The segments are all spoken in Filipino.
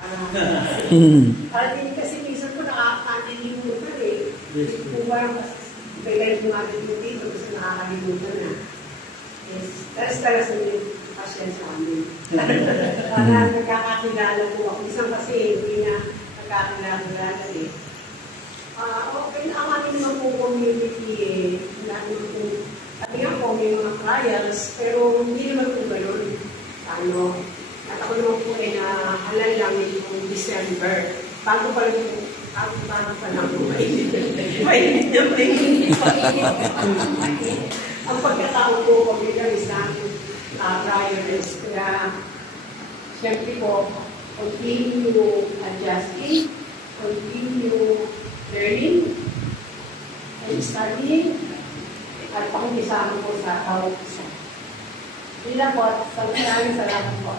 Hindi kasi minsan ko nakakalimutan eh. Kung parang kailan kumagin mo dito, kasi nakakalimutan na. Yes. Taras-taras na yung pasyon sa amin. Para nagkakakilala po ako. Isang kasi hindi na nagkakilala eh. Okay, ang ating mga po community eh, lalo po, sabi nga po, may mga trials, pero hindi naman po gano'n. Ako naman po ay nahalal lang yung December. Bago pa lang po mainit na mainit. Ang pagkatao po ko bilang isang trialist. Kaya, siyempre po, continue adjusting, continue learning, and studying, at pakikisama po sa tawag isa. Bila po, maraming salamat po.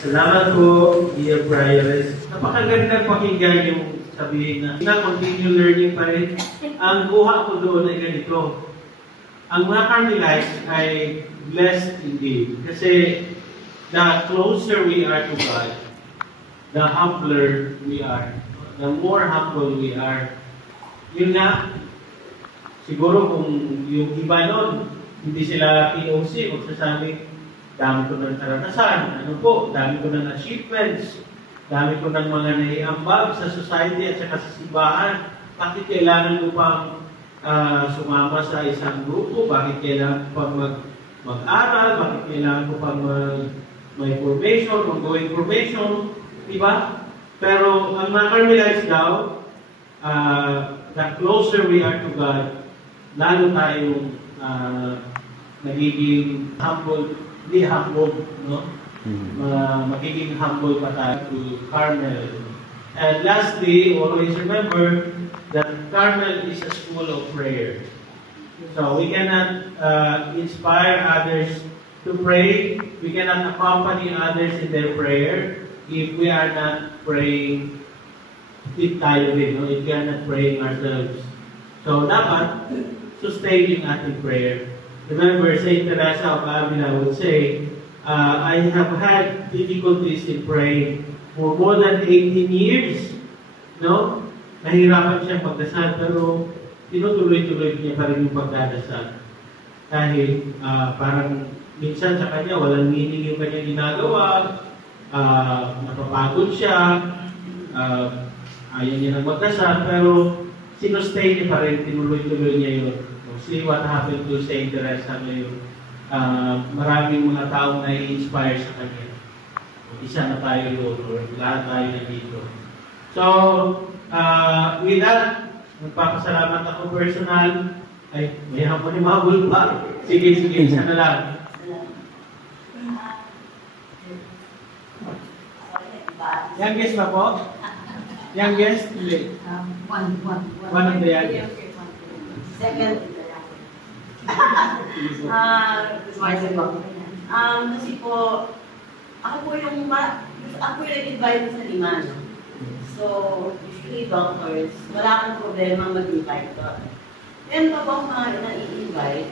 Salamat po, dear Prioress. Napakagandang pakinggan yung sabihin na continue learning pa rin. Ang buha ko doon ay ganito. Ang mga Carmelites ay blessed indeed. Kasi the closer we are to God, the humbler we are. The more humble we are. Yun nga, siguro kung yung iba nun, hindi sila POC, magsasabi, dami ko ng karanasan, dami ko ng achievements, dami ko ng mga naiambag sa society at saka sa simbahan. Bakit kailangan ko pang sumama sa isang grupo? Bakit kailangan ko pang mag-aral? Bakit kailangan ko pang may formation, ongoing formation? Diba? Pero ang mga Carmelites daw, the closer we are to God, lalo tayong nagiging humble, hindi humble, no? Magiging humble pa tayo to Carmel. And lastly, always remember that Carmel is a school of prayer. So we cannot inspire others to pray. We cannot accompany others in their prayer if we are not praying tayo din, no? If we are not praying ourselves. So dapat sustain yung ating prayer. Remember, Saint Teresa of Avila would say, I have had difficulties in praying for more than 18 years. No? Nahirapan siyang pagdasal, pero tinutuloy-tuloy niya pa rin yung pagdadasal. Dahil parang minsan sa kanya, walang meaning yung kanyang ginagawa, napapagod siya, ayaw niya nang magdasal, pero sinustay niya pa rin, tinuloy-tuloy niya yun. See what happened to Saint Teresa ngayon. Maraming mga taong na-inspire sa kanya. Isa na tayo doon, or lahat tayo na dito. So, with that, magpapasalamat ako personal. Ay, may hapon ni Mabul pa. Sige, isa na lang. Youngest ba po? Youngest? Hindi. One of the youngest. Second. Kasi po, ako yung nag-invite sa lima, no? So, usually doctors, wala akong problema mag-invite ko. Meron pa bang mga na-i-invite,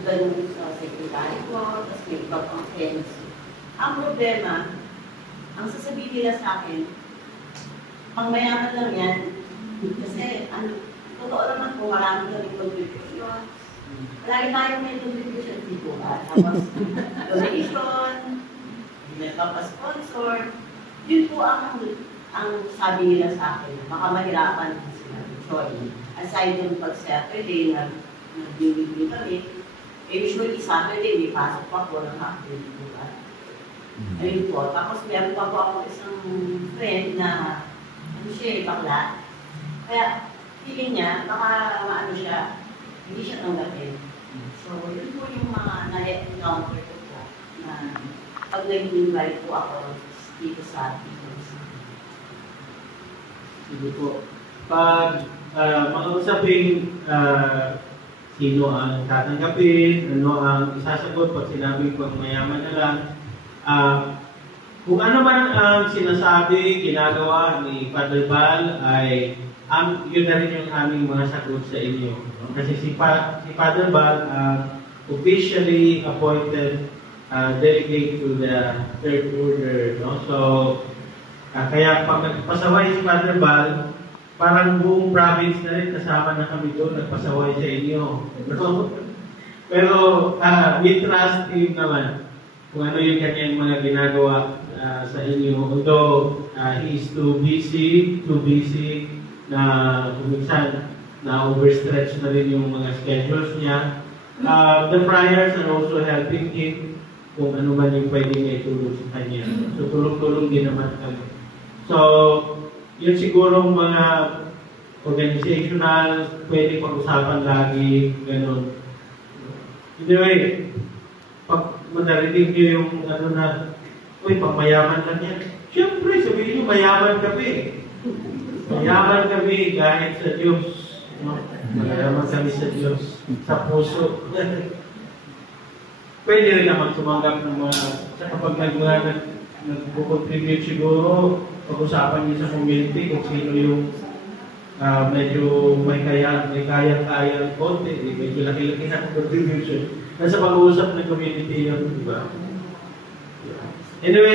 iba nung sa secretary ko, tapos may iba pang friends. Ang problema, ang sasabihin nila sa akin, pang mayaman lang yan, kasi totoo naman po, marami kami contribution. Lagi tayong may contribution dito. Tapos, donation, nagpapasponsor. Yun po ang sabi nila sa akin. Baka mahirapan sila. Sorry. Aside yung pag-Saturday, nag-delivery kami. Usually, Saturday, may pasok pa po ng half-day po. Ayun po. Tapos, meron pa po ako isang friend na, siya, bakla. Kaya, feeling niya, baka maano siya, hindi siya tanggapin. So, yun po yung mga na-encounter ko po na pag nag-invite po ako dito sa Pilipinas. Sige po. Pag mga usaping sino ang tatanggapin, ano ang isasagot pag sinabing pag mayaman na lang, kung ano man ang sinasabi, ginagawa ni Father Val ay yun na rin yung aming mga sagot sa inyo. Kasi si Father Val officially appointed delegate to the third order. No? So, kaya pag nagpasaway si Father Bal, parang buong province na rin kasama na kami doon, nagpasaway sa inyo. Pero we trust him naman kung ano yung kanyang mga ginagawa sa inyo. Although he is too busy na kuminsan na overstretch na rin yung mga schedules niya. The friars are also helping him kung ano man yung pwede niya itulong sa kanya. So tulong-tulong din naman kami. So, yun siguro mga organizational, pwede pag-usapan lagi, gano'n. Anyway, pag manarinig niyo yung ano na, uy, pang mayaman lang yan. Siyempre, sabihin niyo, mayaman kami. Mayaman kami kahit sa Diyos. No? Mayaman kami sa Diyos, sa puso. Pwede rin naman tumanggap ng mga, sa kapag nag-contribute siguro, pag-usapan niyo sa community kung sino yung medyo may kayang-kayang konti, medyo laki-laki na contribution. Nasa pag-uusap ng community yun, di ba? Anyway,